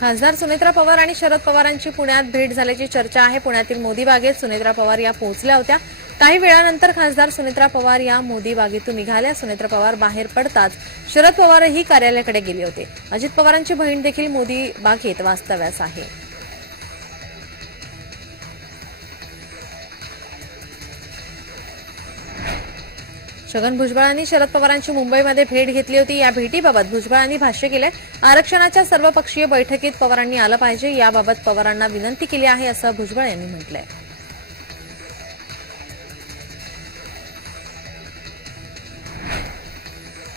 खासदार सुनेत्रा पवार आणि शरद पवारांची पुण्यात भेट झाल्याची चर्चा आहे. पुण्यातील मोदी बागेत सुनेत्रा पवार या पोहोचल्या होत्या. काही वेळानंतर खासदार सुनेत्रा पवार या मोदी बागेतून निघाल्या. सुनेत्रा पवार बाहेर पडताच शरद पवारही कार्यालयाकडे गेले होते. अजित पवारांची बहीण देखील मोदी बागेत वास्तव्यास आहे. छगन भुजबळांनी शरद पवारांची मुंबईमध्ये भेट घेतली होती. या भेटीबाबत भुजबळांनी भाष्य केलंय आरक्षणाच्या सर्वपक्षीय बैठकीत पवारांनी आलं पाहिजे याबाबत पवारांना विनंती केली आहे असं भुजबळ यांनी म्हटलंय.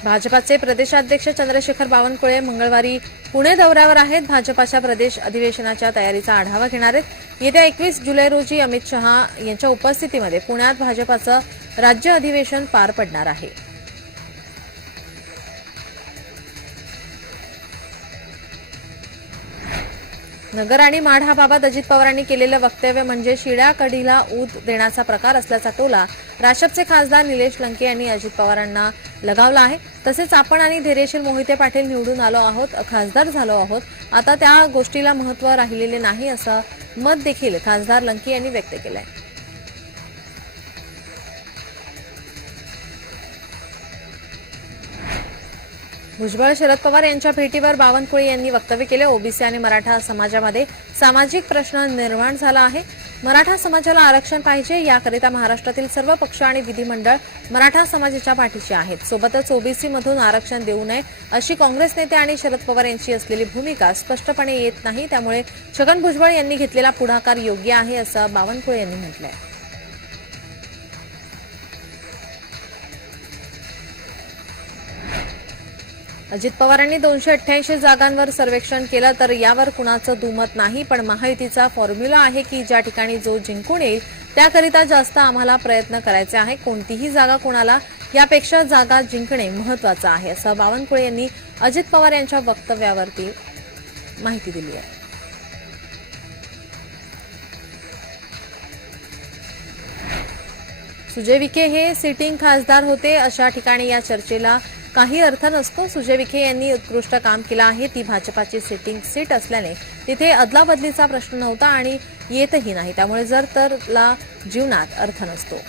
भाजपाचे प्रदेशाध्यक्ष चंद्रशेखर बावनकुळे मंगळवारी पुणे दौऱ्यावर आहेत. भाजपाच्या प्रदेश अधिवेशनाच्या तयारीचा आढावा घेणार आहेत. येत्या एकवीस जुलै रोजी अमित शहा यांच्या उपस्थितीमध्ये पुण्यात भाजपाचं राज्य अधिवेशन पार पडणार आहे. नगर आणि माढाबाबत अजित पवारांनी केलेलं वक्तव्य म्हणजे शिड्या कढीला ऊत देण्याचा प्रकार असल्याचा टोला राशपचे खासदार निलेश लंके यांनी अजित पवारांना लगावला आहे. तसेच आपण आणि धैर्यशील मोहिते पाटील निवडून आलो आहोत खासदार झालो आहोत. आता त्या गोष्टीला महत्त्व राहिलेले नाही असं मत देखील खासदार लंके यांनी व्यक्त केलं आहे भुजबळ शरद पवार यांच्या भेटीवर बावनकुळे यांनी वक्तव्य केले. ओबीसी आणि मराठा समाजामध्ये सामाजिक प्रश्न निर्माण झाला आहे. मराठा समाजाला आरक्षण पाहिजे याकरिता महाराष्ट्रातील सर्व पक्ष आणि विधिमंडळ मराठा समाजाच्या पाठीशी आहेत. सोबतच ओबीसी मधून आरक्षण देऊ नये अशी काँग्रेस नेते आणि शरद पवार यांची असलेली भूमिका स्पष्टपणे येत नाही. त्यामुळे छगन भुजबळ यांनी घेतलेला पुढाकार योग्य आहे असं बावनकुळे यांनी म्हटलं आहे अजित पवारांनी दोनशे अठ्ठ्याऐंशी जागांवर सर्वेक्षण केलं तर यावर कुणाचं दुमत नाही पण महायुतीचा फॉर्म्युला आहे की ज्या ठिकाणी जो जिंकून येईल त्याकरिता जास्त आम्हाला प्रयत्न करायचे आहे. कोणतीही जागा कोणाला यापेक्षा जागा जिंकणे महत्वाचं आहे असं बावनकुळे यांनी अजित पवार यांच्या वक्तव्यावरती माहिती दिली आहे. सुजय विखे हे सिटिंग खासदार होते. अशा ठिकाणी या चर्चेला काही अर्थ नसतो. सुजय विखे यांनी उत्कृष्ट काम केलं आहे. ती भाजपाची सिटिंग सीट असल्याने तिथे अदलाबदलीचा प्रश्न नव्हता आणि येतही नाही. त्यामुळे जर तर ला जीवनात अर्थ नसतो.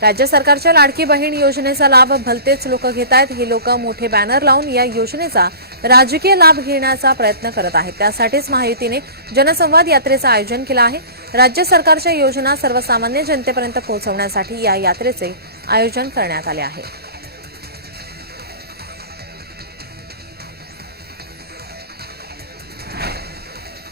राज्य सरकारच्या लाडकी बहीण योजनेचा लाभ भलतेच लोक घेत आहेत हे लोक मोठे बॅनर लावून या योजनेचा राजकीय लाभ घेण्याचा प्रयत्न करत आहेत. त्यासाठीच महायुतीने जनसंवाद यात्रेचं आयोजन केलं आहे. राज्य सरकारच्या योजना सर्वसामान्य जनतेपर्यंत पोहोचवण्यासाठी या यात्रेचे आयोजन करण्यात आले आहे.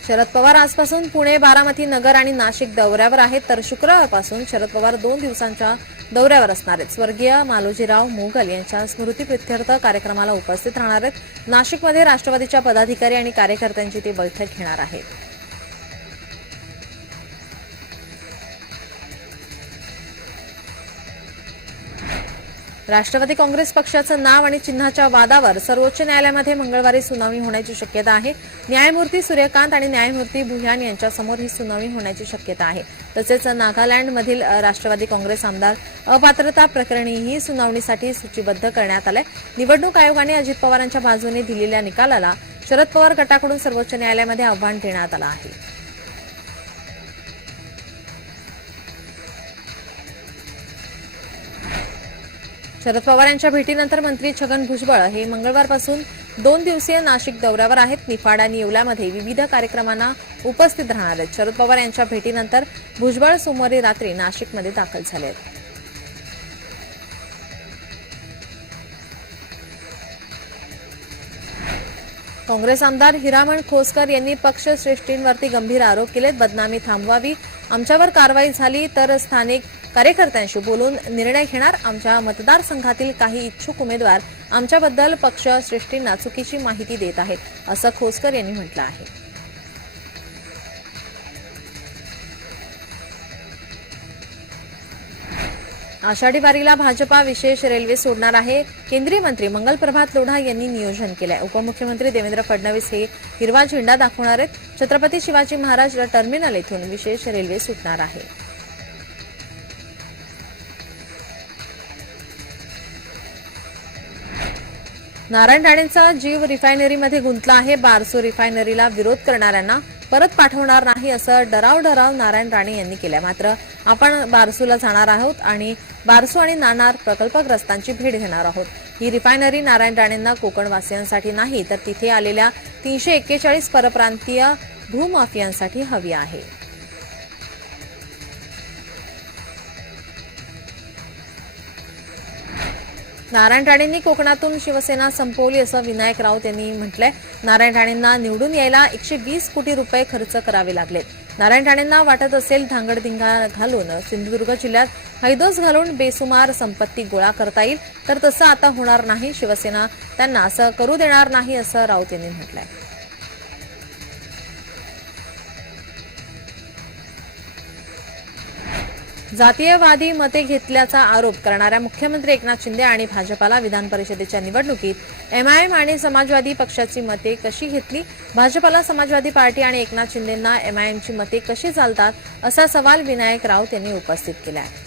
शरद पवार आजपासून पुणे बारामती नगर आणि नाशिक दौऱ्यावर आहेत. तर शुक्रवारपासून शरद पवार दोन दिवसांच्या दौऱ्यावर असणार आहेत. स्वर्गीय मालोजीराव मोगल यांच्या स्मृतीप्रित्यर्थ कार्यक्रमाला उपस्थित राहणार आहेत. नाशिकमध्ये राष्ट्रवादीच्या पदाधिकारी आणि कार्यकर्त्यांची ते बैठक घेणार आहेत. राष्ट्रवादी काँग्रेस पक्षाचं नाव आणि चिन्हाच्या वादावर सर्वोच्च न्यायालयामध्ये मंगळवारी सुनावणी होण्याची शक्यता आहे. न्यायमूर्ती सूर्यकांत आणि न्यायमूर्ती भुयान यांच्यासमोर ही सुनावणी होण्याची शक्यता आहे. तसेच नागालँडमधील राष्ट्रवादी काँग्रेस आमदार अपात्रता प्रकरणीही सुनावणीसाठी सूचीबद्ध करण्यात आलंय. निवडणूक आयोगाने अजित पवारांच्या बाजूने दिलेल्या निकालाला शरद पवार गटाकडून सर्वोच्च न्यायालयामध्ये आव्हान देण्यात आलं आहे. शरद पवार यांच्या भेटीनंतर मंत्री छगन भुजबळ हे मंगळवारपासून दोन दिवसीय नाशिक दौऱ्यावर आहेत. निफाड आणि येवल्यामध्ये विविध कार्यक्रमांना उपस्थित राहणार आहेत. शरद पवार यांच्या भेटीनंतर भुजबळ सोमवारी रात्री नाशिकमध्ये दाखल झाले आहेत. काँग्रेस आमदार हिरामण खोसकर यांनी पक्षश्रेष्ठींवरती गंभीर आरोप केलेत. बदनामी थांबवावी आमच्यावर कारवाई झाली तर स्थानिक कार्यकर्त्यांशी बोलून निर्णय घेणार आमच्या मतदारसंघातील काही इच्छुक उमेदवार आमच्याबद्दल पक्ष सृष्टींना चुकीची माहिती देत आहेत असं खोसकर यांनी म्हटलं आहे. आषाढी वारीला भाजपा विशेष रेल्वे सोडणार आहे. केंद्रीय मंत्री मंगल प्रभात लोढा यांनी नियोजन केलंय. उपमुख्यमंत्री देवेंद्र फडणवीस हे हिरवा झेंडा दाखवणार आहेत. छत्रपती शिवाजी महाराज टर्मिनल येथून विशेष रेल्वे सुटणार आहे. नारायण राणेंचा जीव रिफायनरीमध्ये गुंतला आहे. बारसू रिफायनरीला विरोध करणाऱ्यांना परत पाठवणार नाही असं डराव डराव नारायण राणे यांनी केलं मात्र आपण बारसूला जाणार आहोत आणि बारसू आणि नाणार प्रकल्पग्रस्तांची भेट घेणार आहोत. ही रिफायनरी नारायण राणेंना कोकणवासियांसाठी नाही तर तिथे आलेल्या तीनशे एक्केचाळीस परप्रांतीय भूमाफियांसाठी हवी आहे. नारायण राणेंनी कोकणातून शिवसेना संपवली असं विनायक राऊत यांनी म्हटलंय. नारायण राणेंना निवडून यायला एकशे वीस कोटी रुपये खर्च करावे लागलेत नारायण राणेंना वाटत असेल धांगडधिंगा घालून सिंधुदुर्ग जिल्ह्यात हैदोस घालून बेसुमार संपत्ती गोळा करता येईल. तर तसं आता होणार नाही शिवसेना. त्यांना असं करू देणार नाही असं राऊत यांनी म्हटलंय. जातीयवादी मते घेतल्याचा आरोप करणाऱ्या मुख्यमंत्री एकनाथ शिंदे आणि भाजपाला विधान परिषदेच्या निवडणुकीत एमआयएम आणि समाजवादी पक्षाची मते कशी घेतली? भाजपाला समाजवादी पार्टी आणि एकनाथ शिंदेंना एमआयएमची मते कशी चालतात? असा सवाल विनायक राऊत यांनी उपस्थित केला आहे